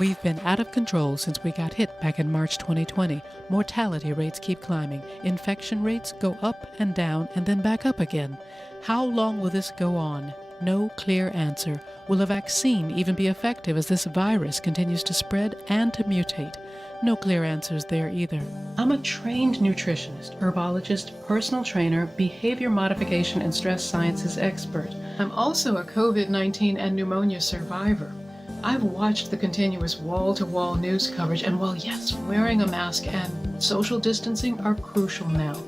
We've been out of control since we got hit back in March 2020. Mortality rates keep climbing. Infection rates go up and down and then back up again. How long will this go on? No clear answer. Will a vaccine even be effective as this virus continues to spread and to mutate? No clear answers there either. I'm a trained nutritionist, herbologist, personal trainer, behavior modification and stress sciences expert. I'm also a COVID-19 and pneumonia survivor. I've watched the continuous wall-to-wall news coverage, and while yes, wearing a mask and social distancing are crucial now,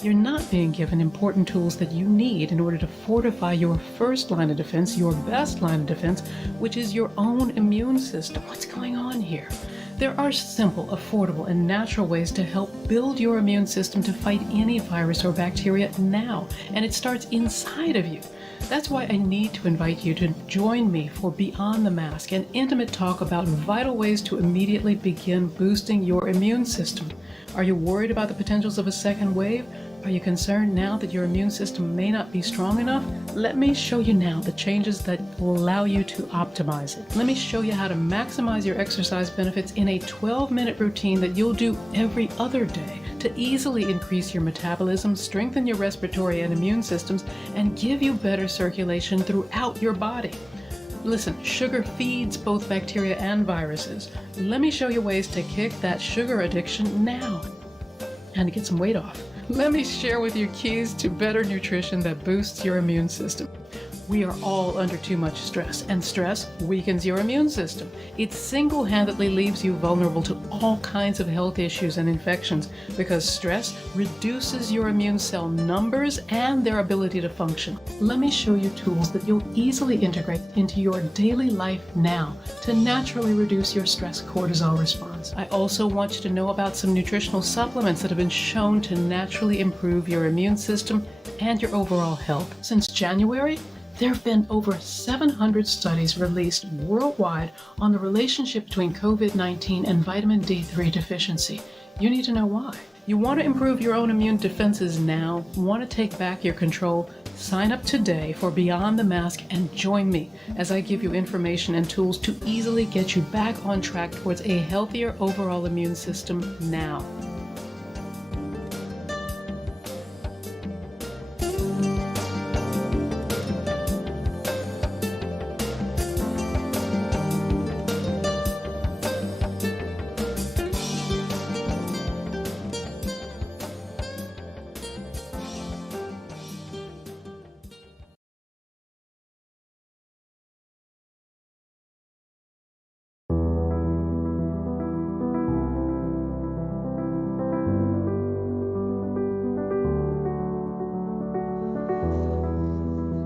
you're not being given important tools that you need in order to fortify your first line of defense, your best line of defense, which is your own immune system. What's going on here? There are simple, affordable, and natural ways to help build your immune system to fight any virus or bacteria now, and it starts inside of you. That's why I need to invite you to join me for Beyond the Mask, an intimate talk about vital ways to immediately begin boosting your immune system. Are you worried about the potentials of a second wave? Are you concerned now that your immune system may not be strong enough? Let me show you now the changes that will allow you to optimize it. Let me show you how to maximize your exercise benefits in a 12-minute routine that you'll do every other day to easily increase your metabolism, strengthen your respiratory and immune systems, and give you better circulation throughout your body. Listen, sugar feeds both bacteria and viruses. Let me show you ways to kick that sugar addiction now and to get some weight off. Let me share with you keys to better nutrition that boosts your immune system. We are all under too much stress, and stress weakens your immune system. It single-handedly leaves you vulnerable to all kinds of health issues and infections because stress reduces your immune cell numbers and their ability to function. Let me show you tools that you'll easily integrate into your daily life now to naturally reduce your stress cortisol response. I also want you to know about some nutritional supplements that have been shown to naturally improve your immune system and your overall health. Since January, there have been over 700 studies released worldwide on the relationship between COVID-19 and vitamin D3 deficiency. You need to know why. You want to improve your own immune defenses now, want to take back your control? Sign up today for Beyond the Mask and join me as I give you information and tools to easily get you back on track towards a healthier overall immune system now.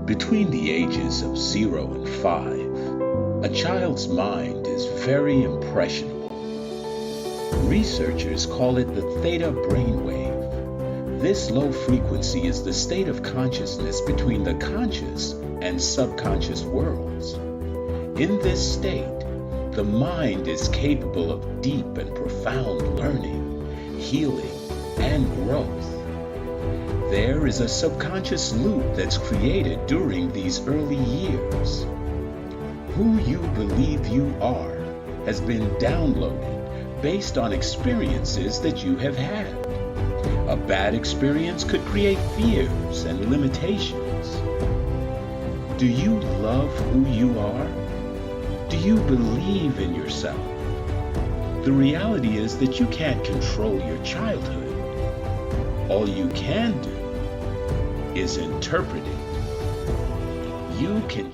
Between the ages of 0 and 5, a child's mind is very impressionable. Researchers call it the theta brainwave. This low frequency is the state of consciousness between the conscious and subconscious worlds. In this state, the mind is capable of deep and profound learning, healing, and growth. There is a subconscious loop that's created during these early years. Who you believe you are has been downloaded based on experiences that you have had. A bad experience could create fears and limitations. Do you love who you are? Do you believe in yourself? The reality is that you can't control your childhood. All you can do is interpret it. You can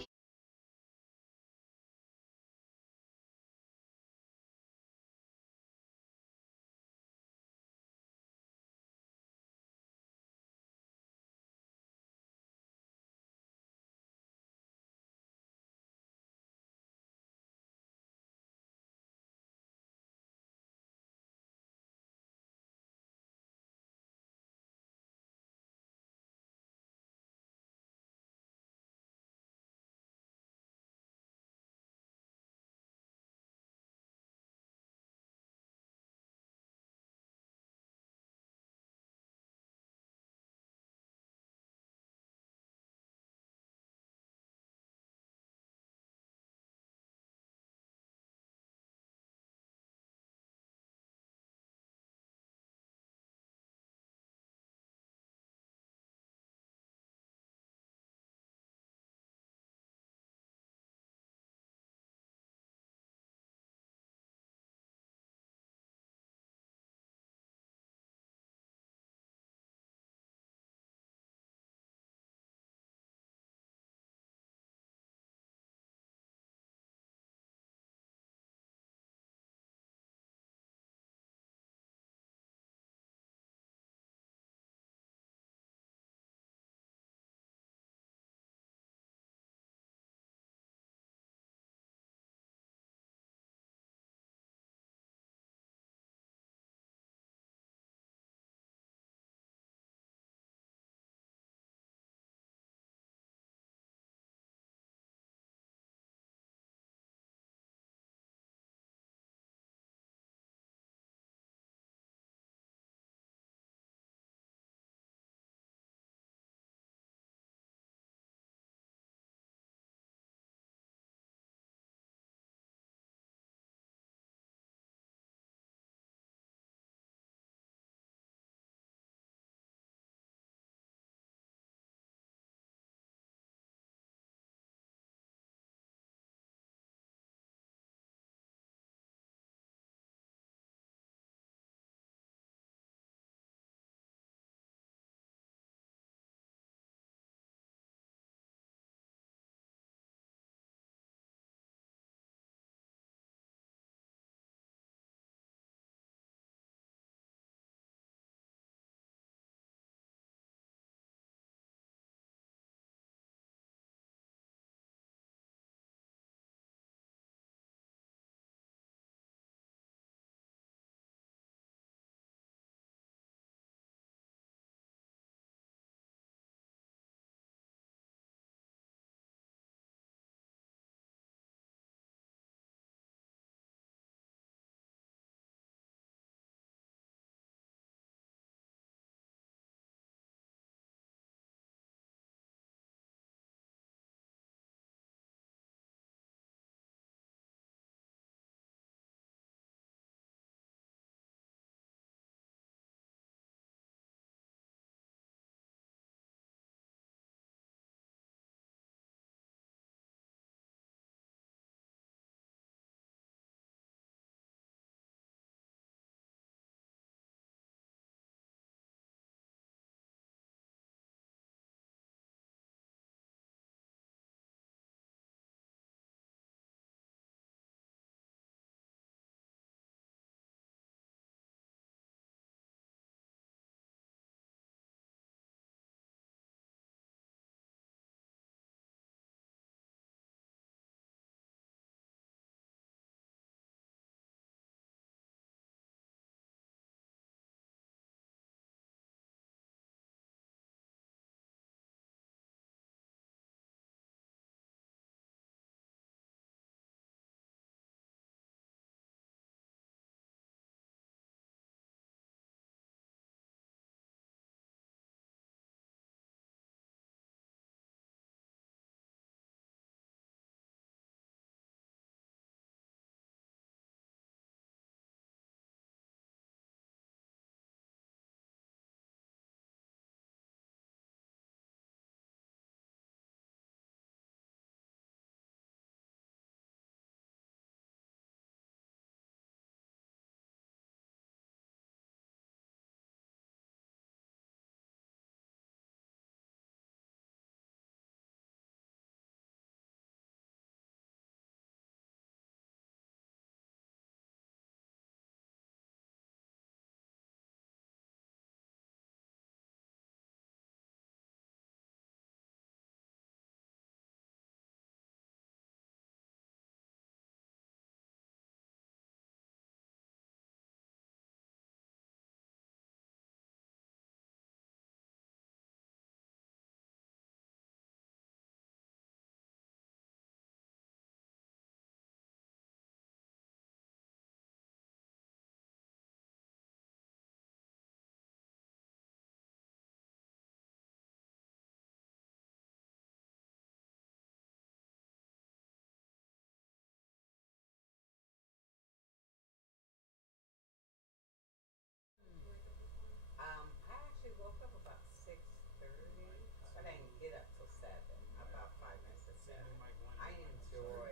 I enjoy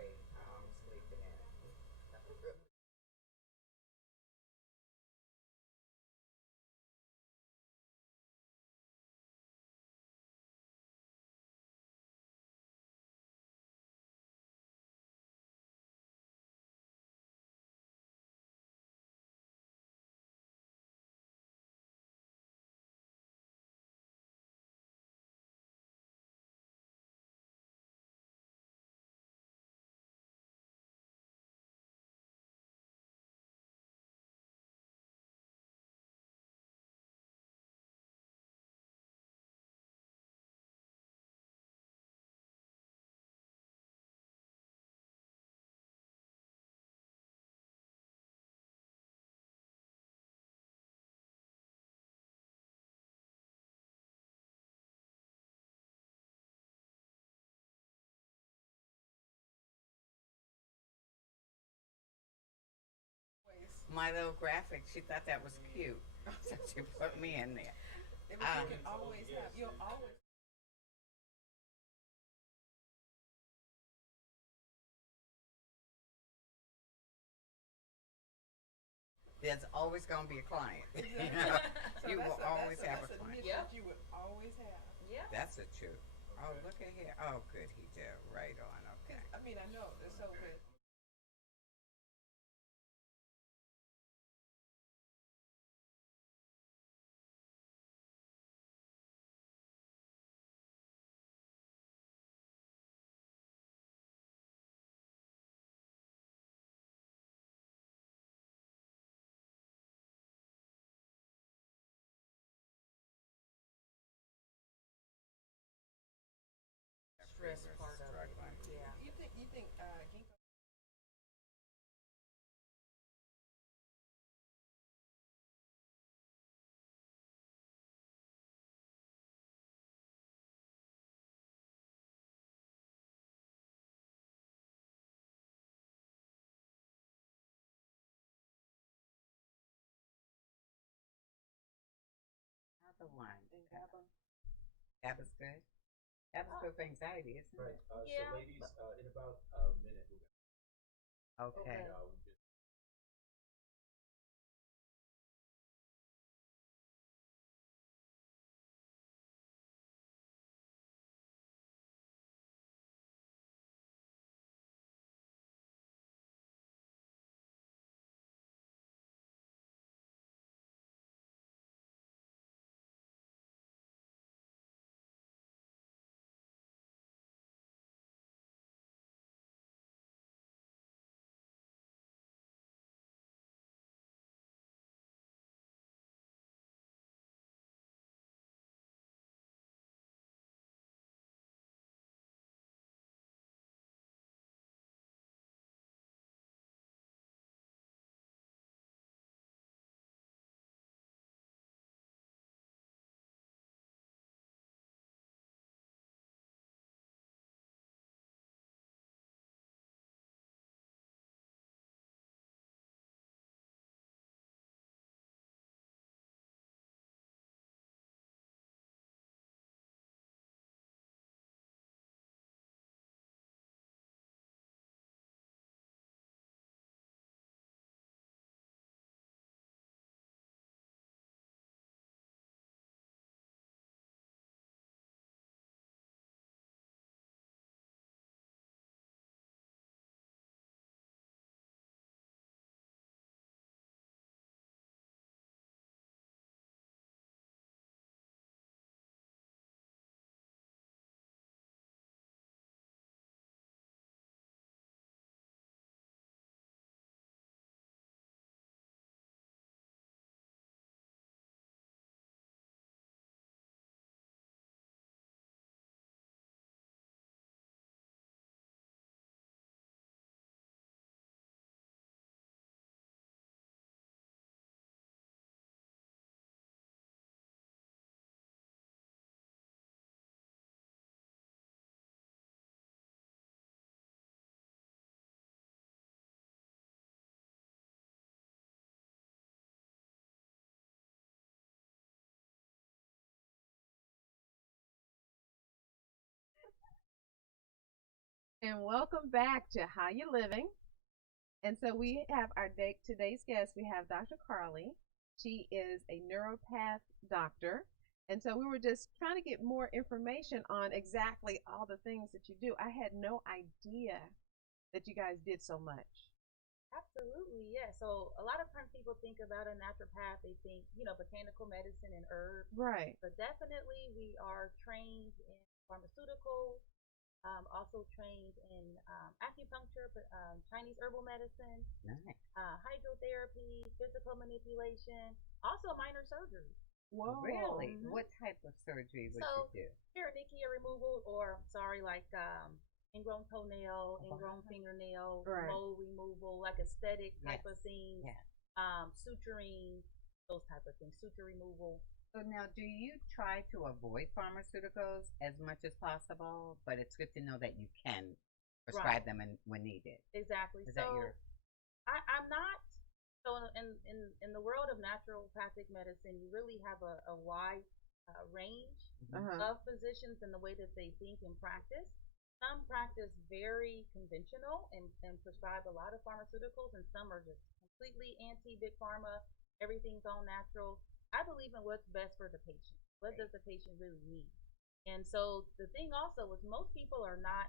sleeping in. My little graphic, she thought that was cute. So she put me in there. It was, you can always have. You'll always. There's always going to be a client. So You that's will always have a that's client. niche that you would always have. That's the truth. Oh, look at here. Oh, good. He did right on. Okay. I mean, I know. So with stress part of it. Yeah. You think ginkgo Another one. That was good. That was good for anxiety, isn't it? Okay. And welcome back to How You Living. And so we have our today's guest. We have Dr. Carly. She is a neuropath doctor. And so we were just trying to get more information on exactly all the things that you do. I had no idea that you guys did so much. Absolutely, yeah. So a lot of times people think about a naturopath, they think, botanical medicine and herbs. Right. But definitely we are trained in pharmaceuticals, also trained in acupuncture, Chinese herbal medicine, Nice. hydrotherapy, physical manipulation, also minor surgery. Whoa. Really? What type of surgery would So, you do? Paronychia removal, or like ingrown toenail, ingrown fingernail, Right. mole removal, like aesthetic type of Yes. things, Yes. Suturing, those type of things, suture removal. So now, do you try to avoid pharmaceuticals as much as possible? But it's good to know that you can prescribe them when needed. Exactly. Is so that your? I'm not. So in the world of naturopathic medicine, you really have a wide range of physicians and the way that they think and practice. Some practice very conventional and prescribe a lot of pharmaceuticals, and some are just completely anti-big pharma. Everything's all natural. I believe in what's best for the patient. What does the patient really need? And so the thing also is most people are not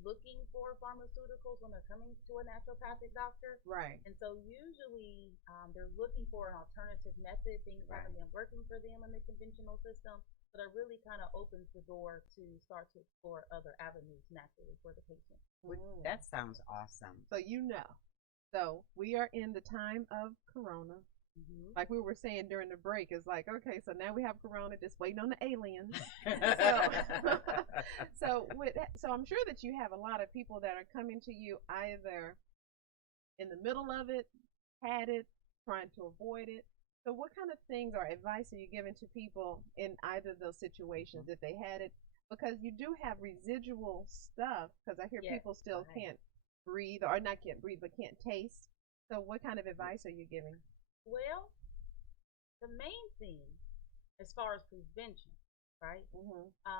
looking for pharmaceuticals when they're coming to a naturopathic doctor. Right. And so usually they're looking for an alternative method. Things haven't been working for them in the conventional system. So that really kind of opens the door to start to explore other avenues naturally for the patient. That sounds awesome. So So we are in the time of Corona. Like we were saying during the break, it's like, okay, so now we have Corona, just waiting on the aliens. So I'm sure that you have a lot of people that are coming to you either in the middle of it, had it, trying to avoid it. So what kind of things or advice are you giving to people in either of those situations if they had it? Because you do have residual stuff, because I hear people still can't breathe, or not can't breathe, but can't taste. So what kind of advice are you giving? Well, the main thing as far as prevention, right?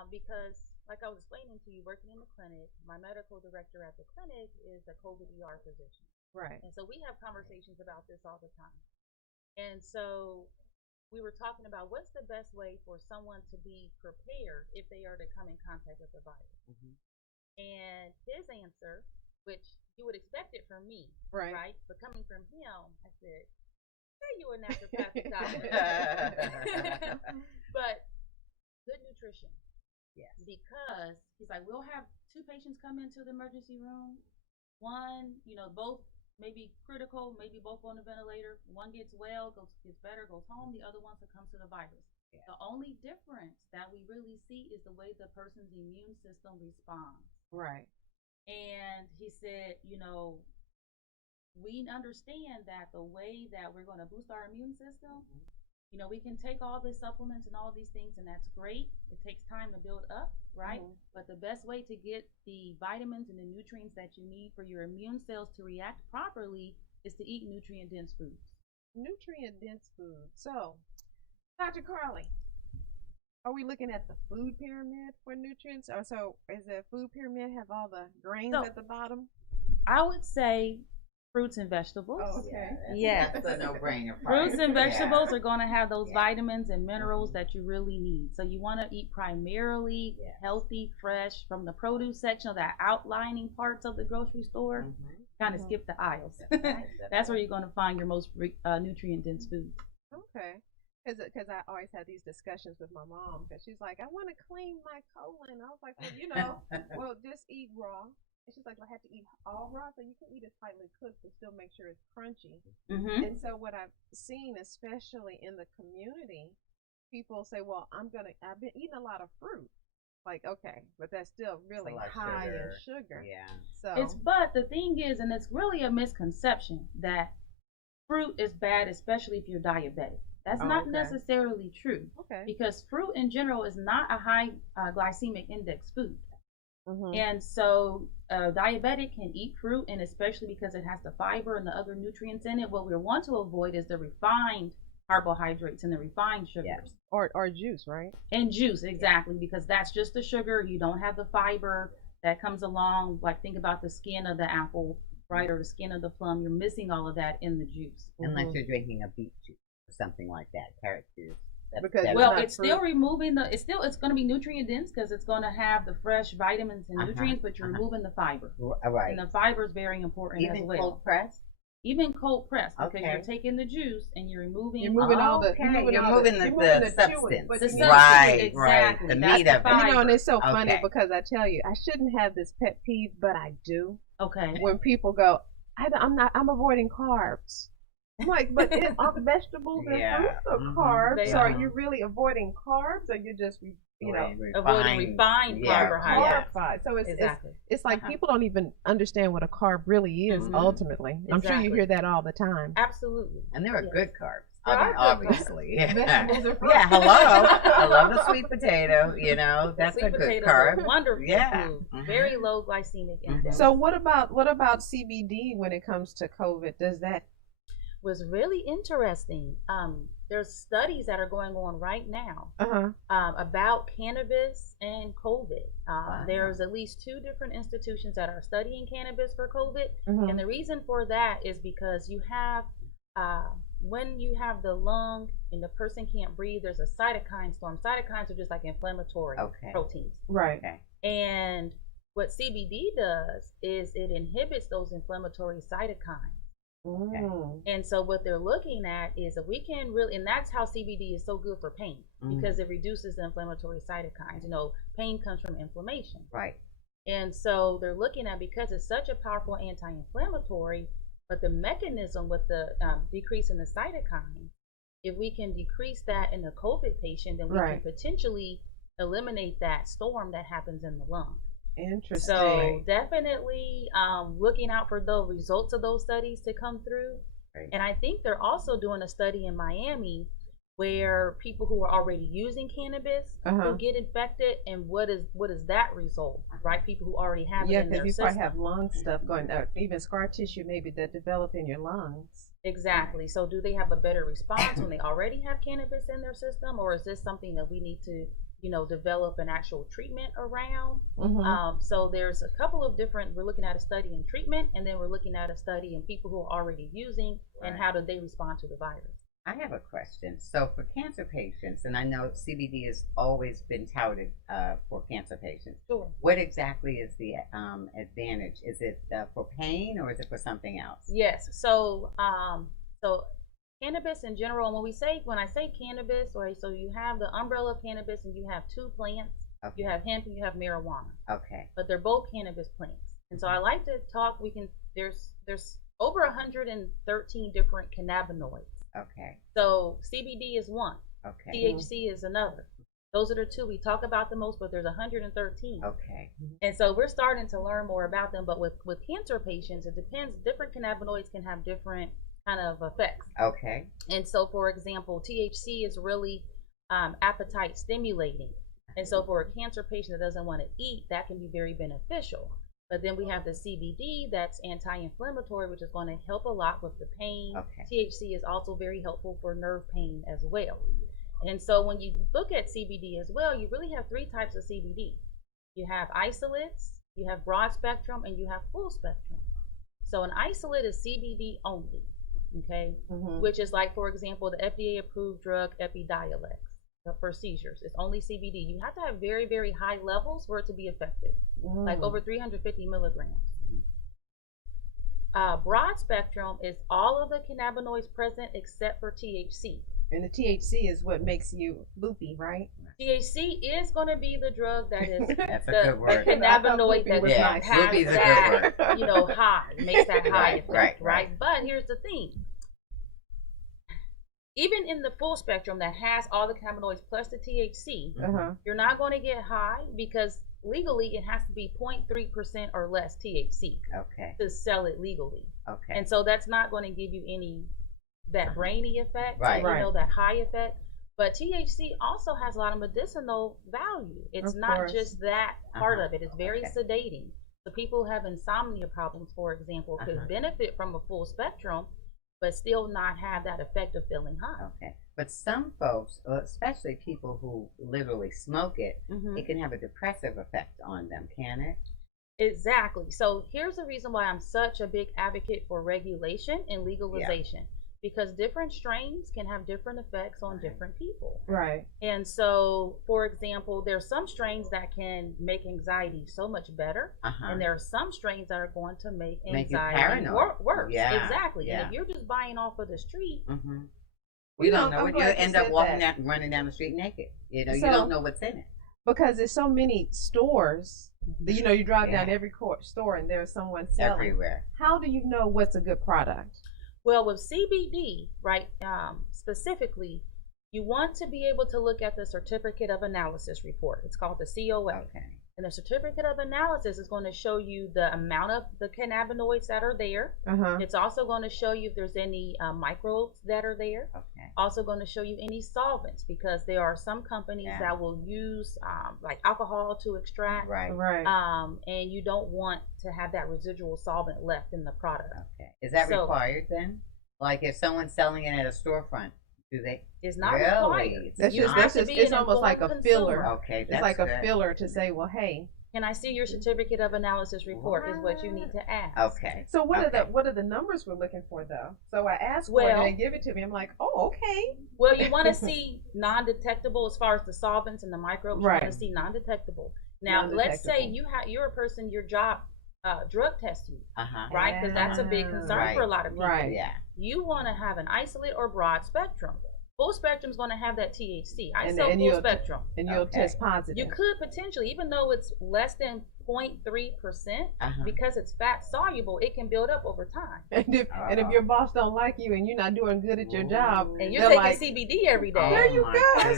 Because like I was explaining to you, working in the clinic, my medical director at the clinic is a COVID ER physician. Right. And so we have conversations about this all the time. And so we were talking about what's the best way for someone to be prepared if they are to come in contact with the virus. And his answer, which you would expect it from me, right? But coming from him, I said, you a naturopathic doctor. But good nutrition. Yes. Because he's like, we'll have two patients come into the emergency room. One, both maybe critical, maybe both on the ventilator. One gets well, gets better, goes home. The other one succumbs to the virus. Yeah. The only difference that we really see is the way the person's immune system responds. Right. And he said, we understand that the way that we're going to boost our immune system, we can take all these supplements and all these things, and that's great. It takes time to build up, right? But the best way to get the vitamins and the nutrients that you need for your immune cells to react properly is to eat nutrient-dense foods. Nutrient-dense foods. So, Dr. Carly, are we looking at the food pyramid for nutrients? Or so is the food pyramid have all the grains at the bottom? I would say fruits and vegetables. Oh, okay. That's a no-brainer. Fruits and vegetables are going to have those vitamins and minerals that you really need. So you want to eat primarily healthy, fresh, from the produce section of that outlining parts of the grocery store. Kind of skip the aisles. That's where you're going to find your most nutrient-dense food. Okay. Because I always had these discussions with my mom, because she's like, I want to clean my colon. I was like, well, well, just eat raw. And she's like, well, I have to eat all raw, so you can eat it slightly cooked but still make sure it's crunchy. And so what I've seen, especially in the community, people say, well, I've been eating a lot of fruit. Like, okay, but that's still really high in sugar. Yeah. So but the thing is, and it's really a misconception, that fruit is bad, especially if you're diabetic. That's not necessarily true. Because fruit in general is not a high glycemic index food. And so diabetic can eat fruit, and especially because it has the fiber and the other nutrients in it, what we want to avoid is the refined carbohydrates and the refined sugars. Or juice, right? And juice, exactly, because that's just the sugar. You don't have the fiber that comes along. Like think about the skin of the apple, right, or the skin of the plum. You're missing all of that in the juice. Unless you're drinking a beet juice or something like that, carrot juice. Because Well, not it's fruit. still removing the. It's going to be nutrient dense because it's going to have the fresh vitamins and nutrients, but you're removing the fiber. Right. And the fiber is very important as Even well. cold pressed. Even cold pressed, because Okay. you're taking the juice and you're removing. You're moving all the. Okay, You're you're moving moving all the chewing, substance. but The you- substance, Right, exactly. the That's meat the of it. And, fiber. and it's so funny Okay. because I tell you, I shouldn't have this pet peeve, but I do. Okay. When people go, I'm avoiding carbs. I'm like, but all the vegetables and Yeah. fruits are Mhm. carbs. They So are are. you really avoiding carbs, or you're just, Avoiding refined carbohydrates. carbified? So Exactly. it's like Uh-huh. people don't even understand what a carb really is. Mhm. Ultimately, I'm sure you Exactly. hear that all the time. Absolutely. And there are Yes. good carbs. There I mean, are good obviously. carbs. Yeah. Vegetables and fruit. Yeah, hello. I love a sweet potato, that's Sweet a good potatoes carb. are wonderful Yeah. food. Mhm. Very low glycemic index. So what about CBD when it comes to COVID? Does that Was really interesting. There's studies that are going on right now about cannabis and COVID. Wow. There's at least 2 different institutions that are studying cannabis for COVID, Mhm. and the reason for that is because you have when you have the lung and the person can't breathe, there's a cytokine storm. Cytokines are just like inflammatory proteins, right? Okay. and what CBD does is it inhibits those inflammatory cytokines. Mm. And so what they're looking at is if we can really, and that's how CBD is so good for pain, because it reduces the inflammatory cytokines. Pain comes from inflammation. Right. And so they're looking at, because it's such a powerful anti-inflammatory, but the mechanism with the decrease in the cytokine, if we can decrease that in a COVID patient, then we can potentially eliminate that storm that happens in the lung. Interesting. So definitely looking out for the results of those studies to come through. Right. And I think they're also doing a study in Miami where people who are already using cannabis will get infected, and what is that result, right? People who already have it in their because you system. probably have lung stuff going, even scar tissue maybe that develop in your lungs. Exactly. So do they have a better response when they already have cannabis in their system, or is this something that we need to develop an actual treatment around? So there's a couple of different, we're looking at a study in treatment, and then we're looking at a study in people who are already using, and how do they respond to the virus. I have a question. So for cancer patients, and I know CBD has always been touted for cancer patients. Sure. What exactly is the advantage? Is it for pain, or is it for something else? Yes. So cannabis in general, and when I say cannabis, so you have the umbrella of cannabis, and you have 2 plants. Okay. You have hemp and you have marijuana. Okay. But they're both cannabis plants. And so I like to talk. There's over 113 different cannabinoids. Okay. So CBD is one. Okay. THC is another. Those are the 2 we talk about the most, but there's 113. Okay. And so we're starting to learn more about them. But with cancer patients, it depends. Different cannabinoids can have different kind of effects. Okay. And so, for example, THC is really appetite stimulating. And so for a cancer patient that doesn't want to eat, that can be very beneficial. But then we have the CBD that's anti-inflammatory, which is going to help a lot with the pain. Okay. THC is also very helpful for nerve pain as well. And so when you look at CBD as well, you really have 3 types of CBD. You have isolates, you have broad spectrum, and you have full spectrum. So an isolate is CBD only, okay? Which is like, for example, the FDA-approved drug Epidiolex for seizures. It's only CBD. You have to have very, very high levels for it to be effective, like over 350 milligrams. Broad spectrum is all of the cannabinoids present except for THC. And the THC is what makes you loopy, right? THC is going to be the drug that is That's a the good word. cannabinoid that nice. has Loopy's a good that, word. high, makes that high effect, right. right? But here's the thing. Even in the full spectrum that has all the cannabinoids plus the THC, you're not going to get high because legally it has to be 0.3% or less THC to sell it legally. Okay. And so that's not going to give you that brainy effect, Right. that high effect. But THC also has a lot of medicinal value. It's not just that part of it. It's very sedating. So people who have insomnia problems, for example, could benefit from a full spectrum, but still not have that effect of feeling high. Okay. But some folks, especially people who literally smoke it, it can have a depressive effect on them, can it? Exactly. So here's the reason why I'm such a big advocate for regulation and legalization. Because different strains can have different effects on different people. Right. And so, for example, there's some strains that can make anxiety so much better, and there are some strains that are going to make anxiety worse. Yeah. Exactly. Yeah. And if you're just buying off of the street, you don't know what you'll end up running down the street naked. You know, you don't know what's in it. Because there's so many stores. You know, you drive down every store and there's someone selling everywhere. How do you know what's a good product? Well, with CBD, right, specifically, you want to be able to look at the certificate of analysis report. It's called the COA. Okay. And the certificate of analysis is going to show you the amount of the cannabinoids that are there. It's also going to show you if there's any microbes that are there. Okay. Also going to show you any solvents, because there are some companies that will use like alcohol to extract. Right. And you don't want to have that residual solvent left in the product. Okay. Is that required then? Like if someone's selling it at a storefront, do they? It's not required. It's almost like a filler. Okay, it's like a filler to say, well, hey, can I see your certificate of analysis report? Is what you need to ask. Okay. So what are the numbers we're looking for though? So I asked for it and they give it to me. I'm like, oh, okay. Well, you want to see non-detectable as far as the solvents and the microbes. You want to see non-detectable. Now, let's say you're a person, your job drug test you, right? Because that's a big concern for a lot of people. Right. Yeah. You want to have an isolate or broad spectrum. Full spectrum is going to have that THC. I sell and full spectrum. And you'll test positive. You could potentially, even though it's less than 0.3%, because it's fat soluble, it can build up over time. And if your boss don't like you and you're not doing good at your job, and you're taking CBD every day, there you go.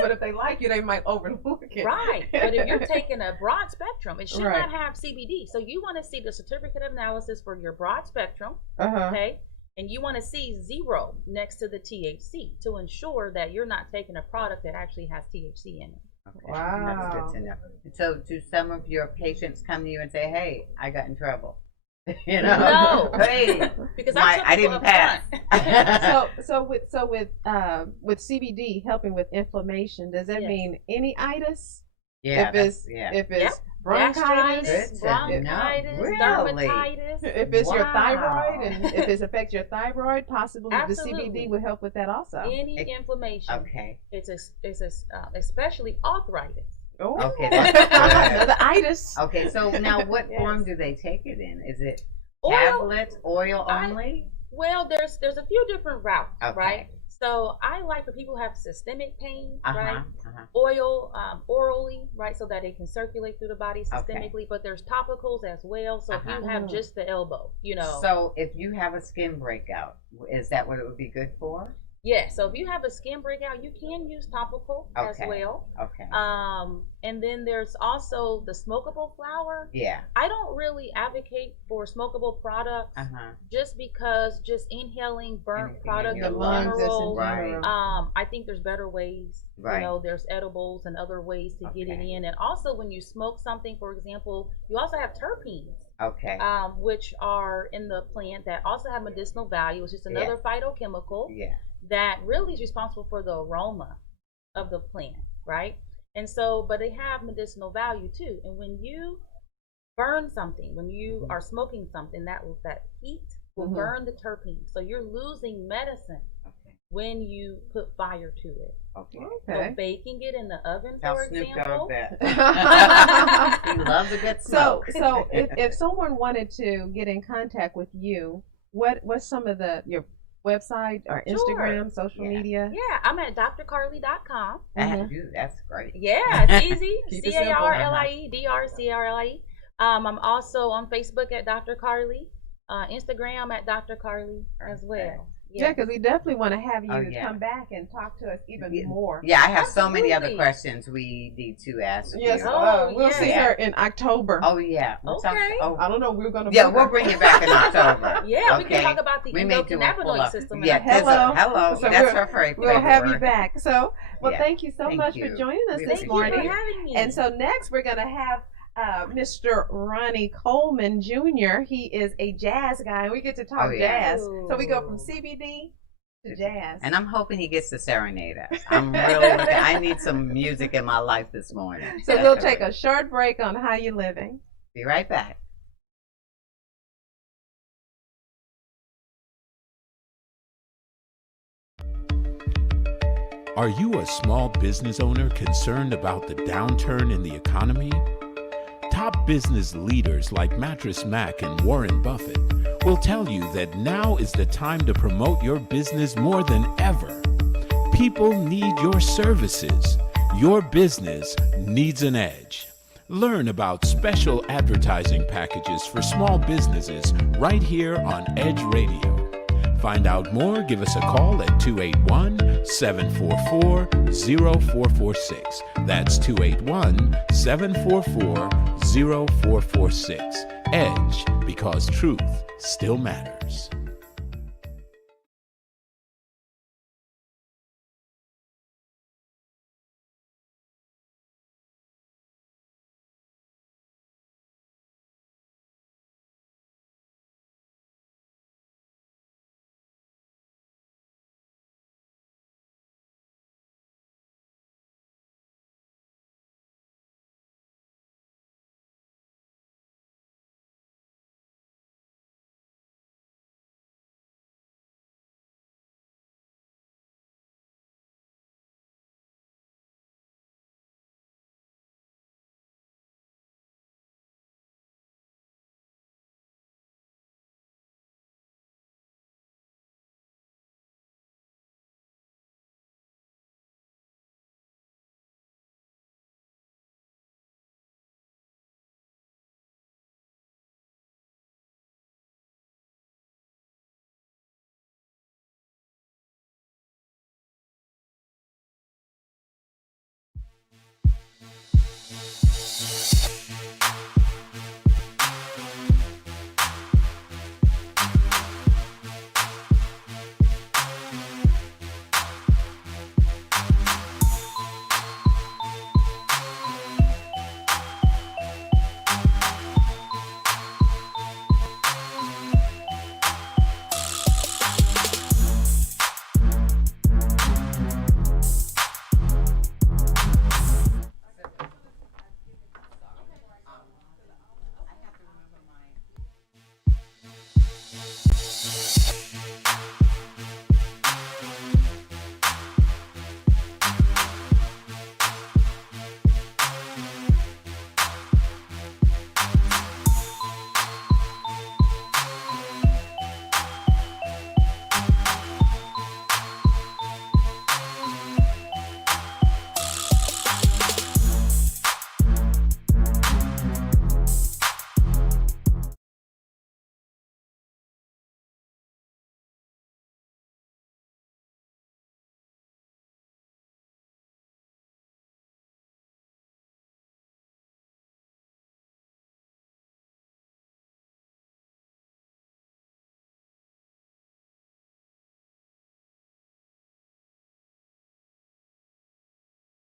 But if they like you, they might overlook it. Right. But if you're taking a broad spectrum, it should not have CBD. So you want to see the certificate of analysis for your broad spectrum. Okay. And you want to see 0 next to the THC to ensure that you're not taking a product that actually has THC in it. Okay. Wow. That's good to know. So do some of your patients come to you and say, hey, I got in trouble? You know? No. Hey, because I didn't pass. so with CBD helping with inflammation, does that mean any itis? Yeah. If it's bronchitis, dermatitis. If it's your thyroid, and if it affects your thyroid, possibly the CBD would help with that also. Any inflammation. Okay. It's especially arthritis. Oh, okay. That's the itis. Okay, so now what form do they take it in? Is it tablets, oil only? Well, there's a few different routes, right? So I like for people who have systemic pain, right? Oil, orally, right, so that it can circulate through the body systemically. But there's topicals as well. So if you have just the elbow, you know. So if you have a skin breakout, is that what it would be good for? Yeah. So if you have a skin breakout, you can use topical as well. Okay. And then there's also the smokable flower. Yeah. I don't really advocate for smokable products just because just inhaling burnt product, the minerals. I think there's better ways. You know, there's edibles and other ways to get it in. And also when you smoke something, for example, you also have terpenes. Okay. Which are in the plant that also have medicinal value. It's just another phytochemical that really is responsible for the aroma of the plant, right? And so, but they have medicinal value too. And when you burn something, when you are smoking something, that heat will burn the terpenes. So you're losing medicine when you put fire to it. So baking it in the oven, for example. He loves a good smoke. So if someone wanted to get in contact with you, what's some of your website or Instagram, social media? Yeah, I'm at drcarlie.com. That's great. Yeah, it's easy. CARLIE, DRCARLIE. I'm also on Facebook at Dr. Carlie, Instagram at Dr. Carlie as well. Yeah, because we definitely want to have you come back and talk to us even more. Yeah, I have so many other questions we need to ask you. We'll see her in October. Oh, yeah. I don't know. We're going to we'll bring you back in October. We can talk about the endocannabinoid system. Yeah, hello. So that's her favorite. We'll have you back. So, thank you so much for joining us this morning. Thank you for having me. And so next we're going to have Mr. Ronnie Coleman Jr. He is a jazz guy, and we get to talk jazz. So we go from CBD to jazz. And I'm hoping he gets to serenade us. I'm really looking. I need some music in my life this morning. So we'll take a short break on How You Living. Be right back. Are you a small business owner concerned about the downturn in the economy? Top business leaders like Mattress Mac and Warren Buffett will tell you that now is the time to promote your business more than ever. People need your services. Your business needs an edge. Learn about special advertising packages for small businesses right here on Edge Radio. Find out more, give us a call at 281-744-0446. That's 281-744-0446. Edge, because truth still matters.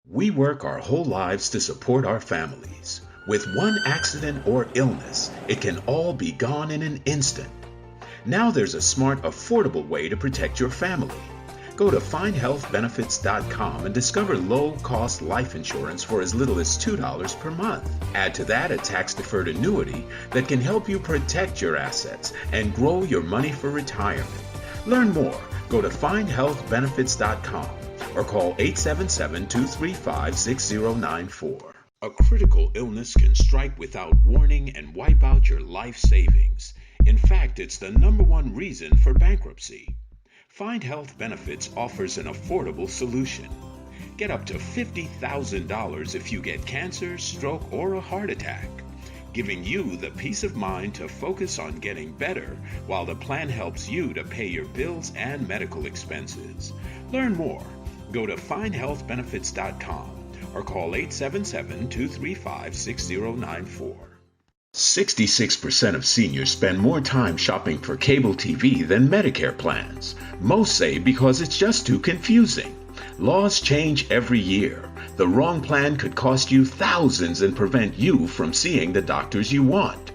We work our whole lives to support our families. With one accident or illness, it can all be gone in an instant. Now there's a smart, affordable way to protect your family. Go to findhealthbenefits.com and discover low-cost life insurance for as little as $2 per month. Add to that a tax-deferred annuity that can help you protect your assets and grow your money for retirement. Learn more. Go to findhealthbenefits.com or call 877-235-6094. A critical illness can strike without warning and wipe out your life savings. In fact, it's the #1 reason for bankruptcy. Find Health Benefits offers an affordable solution. Get up to $50,000 if you get cancer, stroke, or a heart attack, giving you the peace of mind to focus on getting better while the plan helps you to pay your bills and medical expenses. Learn more. Go to findhealthbenefits.com or call 877-235-6094. 66% of seniors spend more time shopping for cable TV than Medicare plans. Most say because it's just too confusing. Laws change every year. The wrong plan could cost you thousands and prevent you from seeing the doctors you want.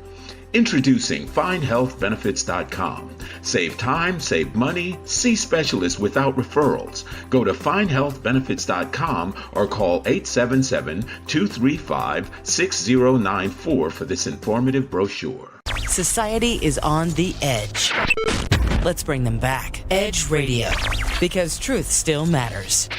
Introducing FindHealthBenefits.com. Save time, save money, see specialists without referrals. Go to FindHealthBenefits.com or call 877-235-6094 for this informative brochure. Society is on the edge. Let's bring them back. Edge Radio, because truth still matters.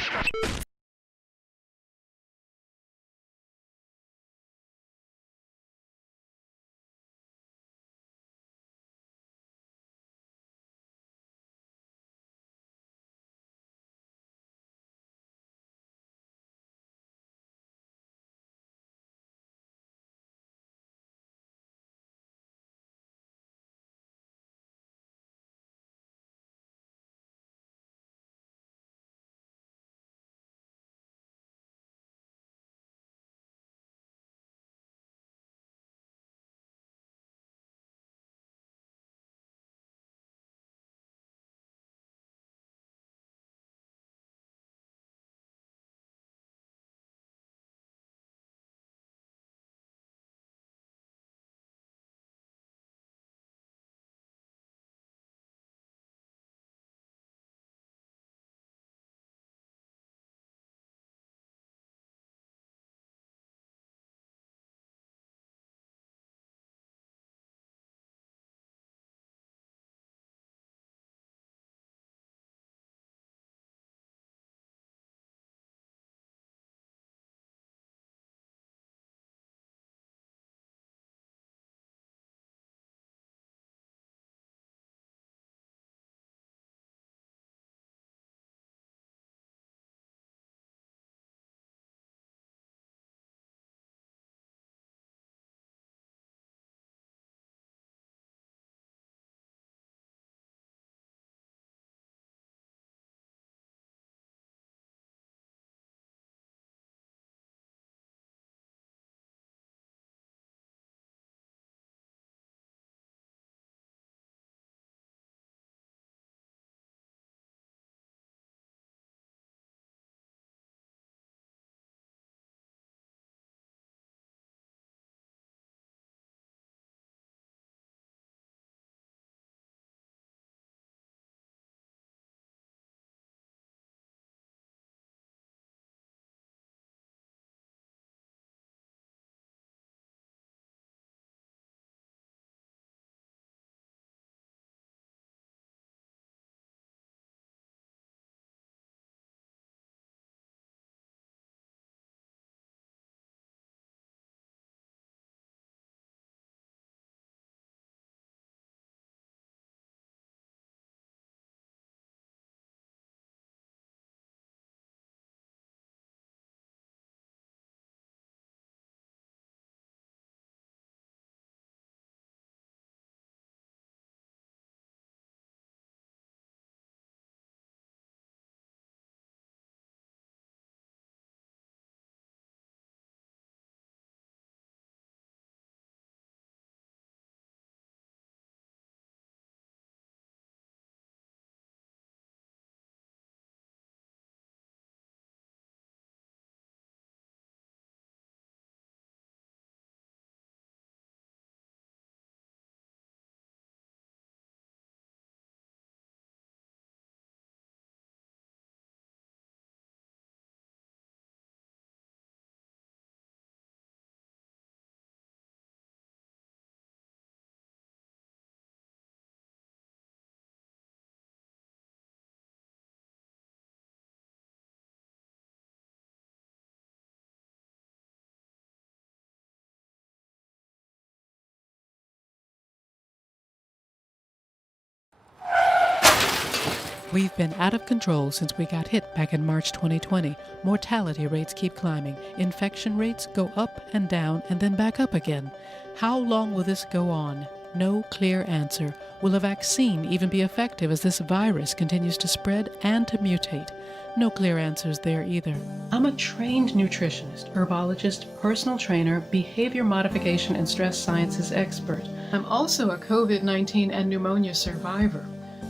We've been out of control since we got hit back in March 2020. Mortality rates keep climbing. Infection rates go up and down and then back up again. How long will this go on? No clear answer. Will a vaccine even be effective as this virus continues to spread and to mutate? No clear answers there either. I'm a trained nutritionist, herbologist, personal trainer, behavior modification and stress sciences expert. I'm also a COVID-19 and pneumonia survivor.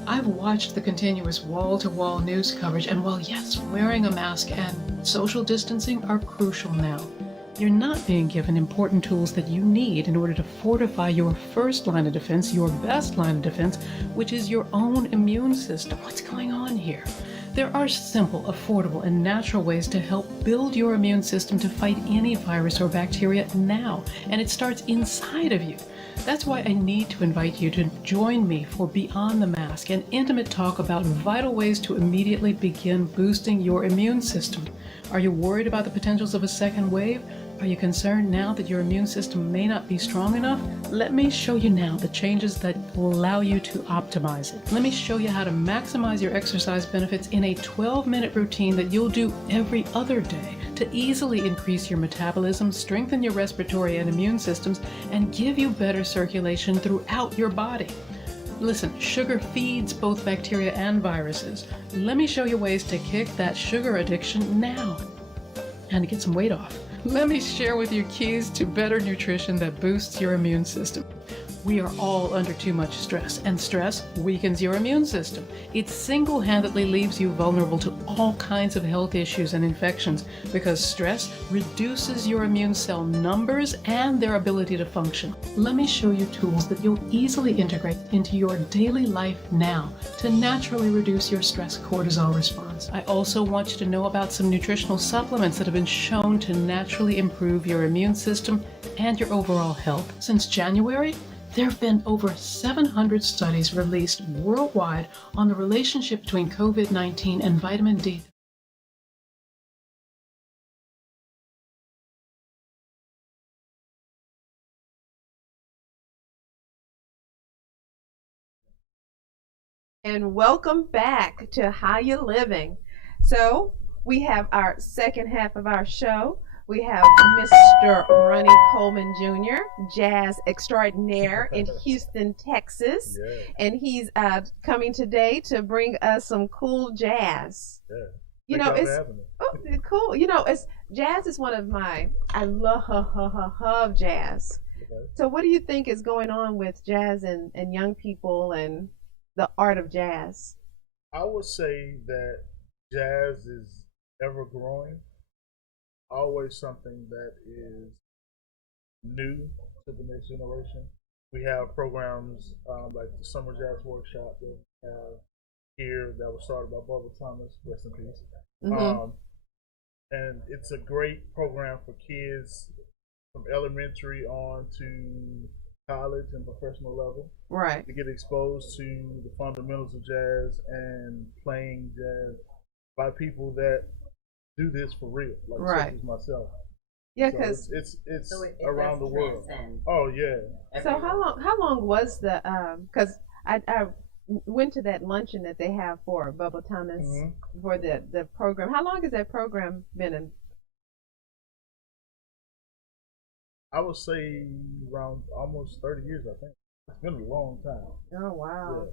I've watched the continuous wall-to-wall news coverage, and while yes, wearing a mask and social distancing are crucial now, You're not being given important tools that you need in order to fortify your first line of defense, your best line of defense, which is your own immune system. What's going on here? There are simple, affordable, and natural ways to help build your immune system to fight any virus or bacteria now, and it starts inside of you. That's why I need to invite you to join me for Beyond the Mask, an intimate talk about vital ways to immediately begin boosting your immune system. Are you worried about the potentials of a second wave? Are you concerned now that your immune system may not be strong enough? Let me show you now the changes that will allow you to optimize it. Let me show you how to maximize your exercise benefits in a 12-minute routine that you'll do every other day to easily increase your metabolism, strengthen your respiratory and immune systems, and give you better circulation throughout your body. Listen, sugar feeds both bacteria and viruses. Let me show you ways to kick that sugar addiction now and to get some weight off. Let me share with you keys to better nutrition that boosts your immune system. We are all under too much stress, and stress weakens your immune system. It single-handedly leaves you vulnerable to all kinds of health issues and infections because stress reduces your immune cell numbers and their ability to function. Let me show you tools that you'll easily integrate into your daily life now to naturally reduce your stress cortisol response. I also want you to know about some nutritional supplements that have been shown to naturally improve your immune system and your overall health. Since January, there have been over 700 studies released worldwide on the relationship between COVID-19 and vitamin D. And welcome back to How You Living. So we have our second half of our show. We have Mr. Ronnie Coleman Jr., jazz extraordinaire in Houston, Texas. Yeah. And he's coming today to bring us some cool jazz. Yeah. You Thank know, y'all it's for having me. cool. You know, it's jazz is one of my, I love jazz. Okay. So what do you think is going on with jazz and young people and the art of jazz? I would say that jazz is ever growing, always something that is new to the next generation. We have programs like the Summer Jazz Workshop that we have here that was started by Bubba Thomas, rest in peace. Mm-hmm. And it's a great program for kids from elementary on to college and professional level. Right. To get exposed to the fundamentals of jazz and playing jazz by people that do this for real, like right. such as myself. Yeah, So because it's So it around the does world. transcend. Oh yeah. so how long was the because I went to that luncheon that they have for Bubba Thomas for the program. How long has that program been in? I would say around almost 30 years, I think. It's been a long time. Oh wow. Yeah.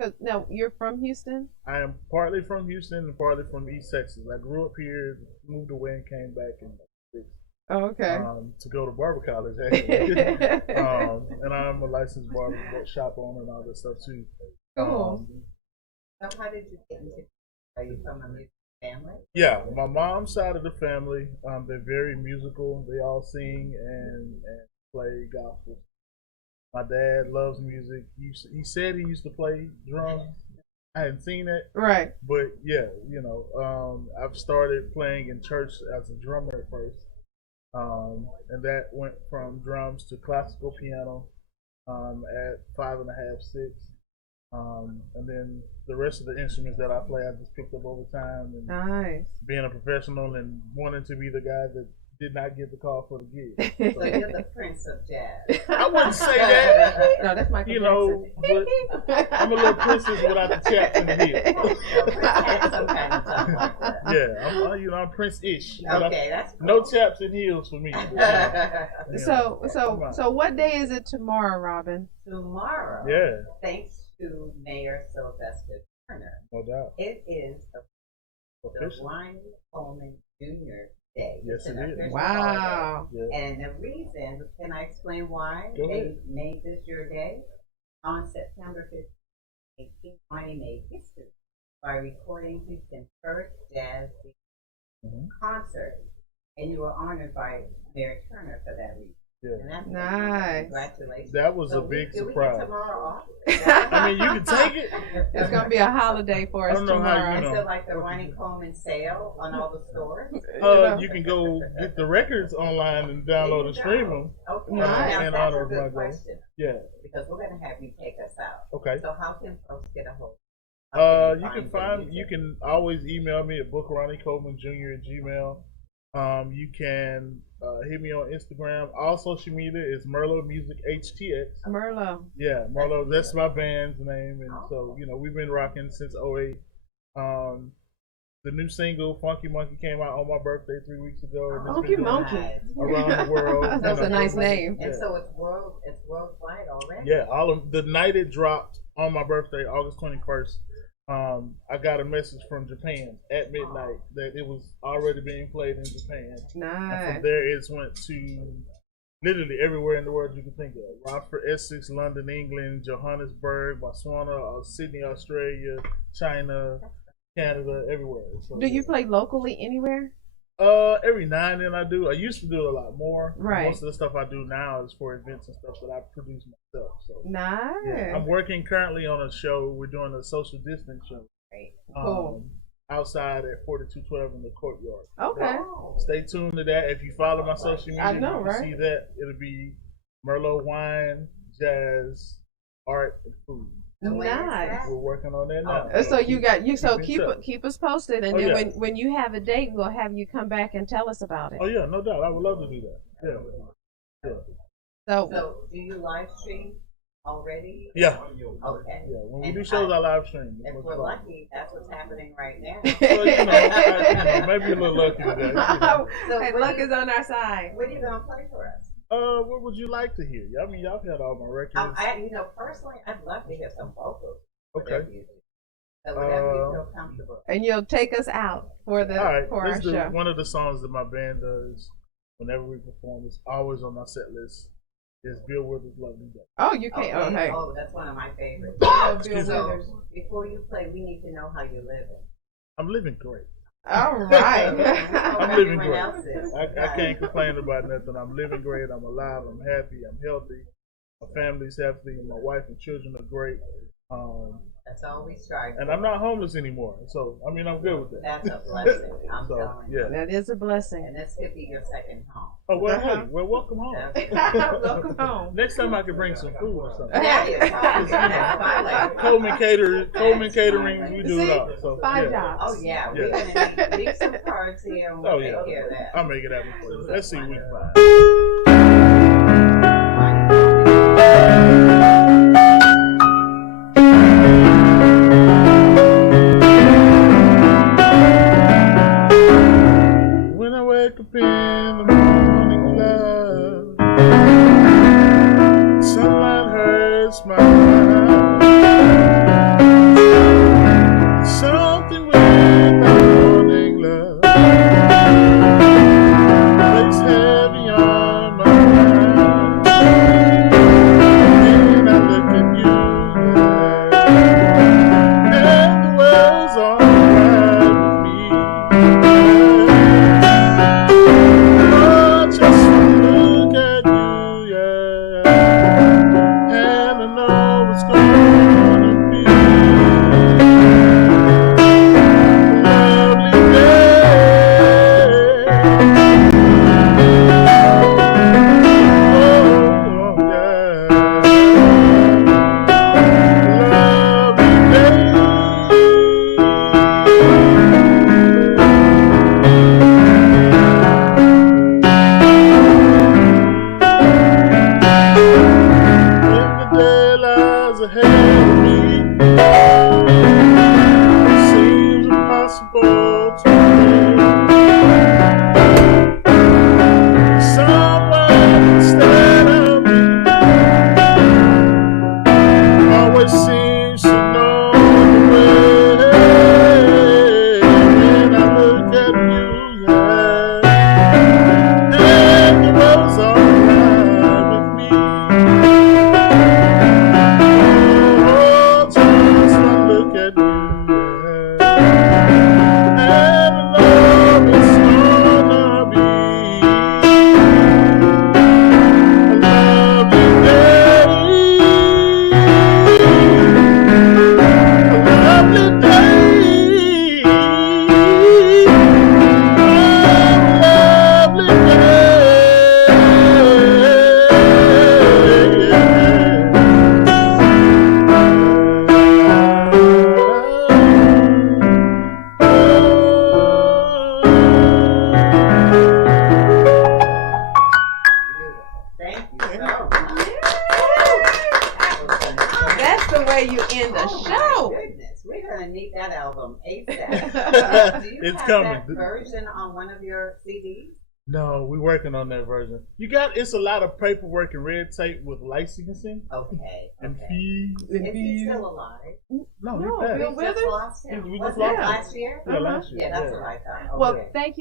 So now you're from Houston? I am partly from Houston and partly from East Texas. I grew up here, moved away, and came back in '6. Oh, okay. To go to barber college, actually. And I'm a licensed barber shop owner and all that stuff too. Cool. So how did you get into? Are you from a music family? Yeah, my mom's side of the family, they're very musical. They all sing and play gospel. My dad loves music. He said he used to play drums. I hadn't seen it. Right. But yeah, I've started playing in church as a drummer at first. And that went from drums to classical piano at 5.5, 6. And then the rest of the instruments that I play, I just picked up over time. And nice. Being a professional and wanting to be the guy that did not get the call for the gig. So you're the prince of jazz. I wouldn't say that. No, that's my But I'm a little princess without the chaps in the heel. Some kind of stuff like that. Yeah, I'm prince-ish. Okay, that's cool. No chaps and heels for me. So what day is it tomorrow, Robin? Tomorrow. Yeah. Thanks to Mayor Sylvester Turner. No doubt. It is the Official. Ronnie Coleman Jr. Day. Yes, it is. Wow. Yeah. And the reason, can I explain why Go they ahead. made this your day? On September 15th, Ronnie made history by recording Houston's first jazz concert And you were honored by Mayor Turner for that reason. Yeah. And that's Nice. Congratulations. That was So a big do we surprise. get tomorrow off? I mean, you can take it. It's gonna be a holiday for I us don't know how tomorrow. you know. Is it like the Ronnie Coleman sale on all the stores? You can go get the records online and download and stream them. Okay. Nice. Now, In that's honor a of my good goal. question. Yeah. Because we're going to have you take us out. Okay. So how can folks get a hold? How You can the find. music? You can always email me at bookronniecolemanjr@gmail. You can hit me on Instagram. All social media is Merlot Music HTX. Merlot. Yeah, Merlot. That's my band's name, and so we've been rocking since '08. The new single "Funky Monkey" came out on my birthday 3 weeks ago. And it's Funky been going Monkey. around the world. That's a nice name. And so it's worldwide already. Yeah, all of the night it dropped on my birthday, August 21st. I got a message from Japan at midnight that it was already being played in Japan. And Nice. from there, it went to literally everywhere in the world you can think of: Rockford, Essex, London, England, Johannesburg, Botswana, Sydney, Australia, China, Canada, everywhere. So, Do you play locally anywhere? Every now and then I do. I used to do a lot more. Right. Most of the stuff I do now is for events and stuff that I produce myself. So Nice. yeah, I'm working currently on a show. We're doing a social distance show. Cool. Outside at 4212 in the courtyard. Okay. Stay tuned to that. If you follow my social media, I know, you can right? see that. It'll be Merlot wine, jazz, art, and food. Nice. We're working on that now. So you got you. So keep in touch. keep us posted, and Oh, then yeah. when you have a date, we'll have you come back and tell us about it. Oh yeah, no doubt. I would love to do that. Yeah. So do you live stream already? Yeah. Okay. Yeah. When we And do shows, I live stream. If we're lucky, that's what's happening right now. Well, maybe a little lucky today. So Hey, luck is on our side. What are you gonna play for us? What would you like to hear? I mean, y'all had all my records. Personally, I'd love to hear some vocals. Okay. So whatever you feel comfortable. And you'll take us out for the All right. for our This is show. one of the songs that my band does whenever we perform. It's always on my set list. Is Bill Withers' "Lovely Day." Oh, you can't. Oh, hey. Oh, that's one of my favorites. Excuse me. So before you play, we need to know how you're living. I'm living great. All right. I'm living great. Everyone else is. I can't complain about nothing. I'm living great. I'm alive. I'm happy. I'm healthy. My family's healthy. My wife and children are great. That's all we strive for. And I'm not homeless anymore. So, I mean, I'm good with that. That's a blessing. I'm So, telling you. yeah. That is a blessing. And this could be your second home. Oh, well, hey, well, welcome home. Welcome home. Next time I can bring some food or something. Yeah. Coleman Catering, we do it all. So, Five yeah. jobs. Oh, yeah. We're going to leave some cards here and we'll Oh, take yeah. care of that. I'll make it happen for you. Let's see week 5. When I wake up in the morning, love, sunlight hurts my eyes. Something with the morning, love, weighs heavy on Oh, That's the way you end a show. My goodness, we're gonna need that album ASAP. Do you It's have coming. that version on one of your CDs? No, we're working on that version. It's a lot of paperwork and red tape with licensing Okay. and fees. Is he still alive? No, No, he passed. Bill We just Withers? lost him. We Was just that lost him. last year? Yeah, last year. Yeah, that's what I thought. Well, Okay. thank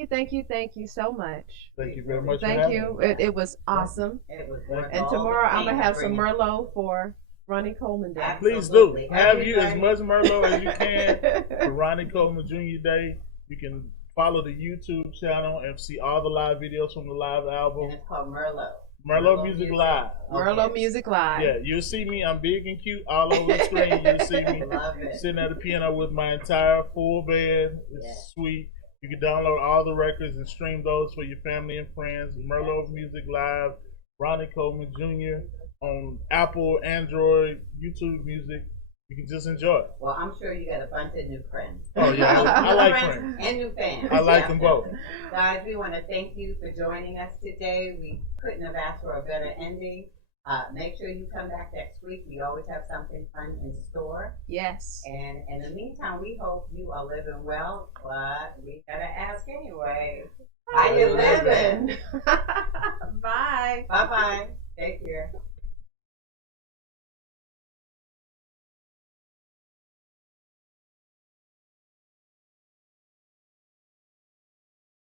you so much. Thank you very much. for Thank having you. me. It was awesome. It was worth And all tomorrow the I'm pain gonna have to some bring it. Merlot for Ronnie Coleman Day. Please do. Absolutely. Have you as Everybody- much Merlot as you can for Ronnie Coleman Jr. Day. You can follow the YouTube channel and see all the live videos from the live And album. it's called Merlot. Merlot Music Live. Merlot Music Live. Yeah, you'll see me. I'm big and cute all over the screen. You'll see me Love it. sitting at the piano with my entire full band. It's Yeah. sweet. You can download all the records and stream those for your family and friends. Merlot Music Live, Ronnie Coleman Jr. on Apple, Android, YouTube Music. You can just enjoy it. Well, I'm sure you got a bunch of new friends. Oh, yeah, I like friends. And new fans. I like them both. Guys, we want to thank you for joining us today. We couldn't have asked for a better ending. Make sure you come back next week. We always have something fun in store. Yes. And in the meantime, we hope you are living well, but we gotta ask anyway. How you living? Bye. Bye-bye.